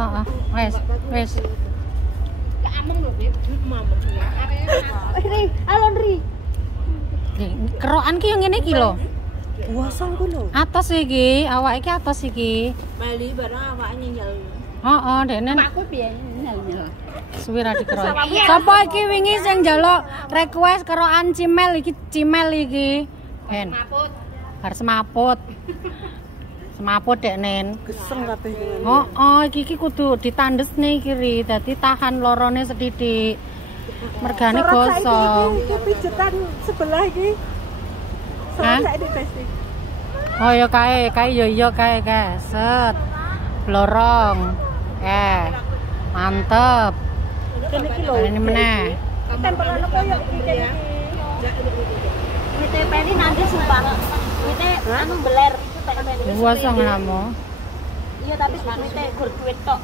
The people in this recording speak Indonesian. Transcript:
Heeh. Wes. Gak ameng lho, Beb. Mameng ya. Ri, alon Ri. Kerokan ki yo ngene iki lho. Buasang ku lho. Atos iki, awake iki atos iki. Bali barang awake nyenjal. Heeh, dene Aku piye nyel-nyel. suwi ra dikeroki. Sapa iki wingi sing njaluk request kerokan cimel iki, cimel iki. Ben. Maput. Bar semaput. Semaput dek nen. Geseng kabeh kuwi. Oh, iki kudu ditandes nih kiri, dadi tahan lorone sedidik. Mergane gosong. Iki pijetan sebelah iki. Hah? Soale saiki tes. Oh ya kae yo iya kae. Set. Blorong. Mantep. Kene iki lho. Ini meneh. Tempelan koyo iki kene iki. Mite ini nanti sumpah. Mite anu beler. Buasang namo. Iya tapi mite gur duit tok.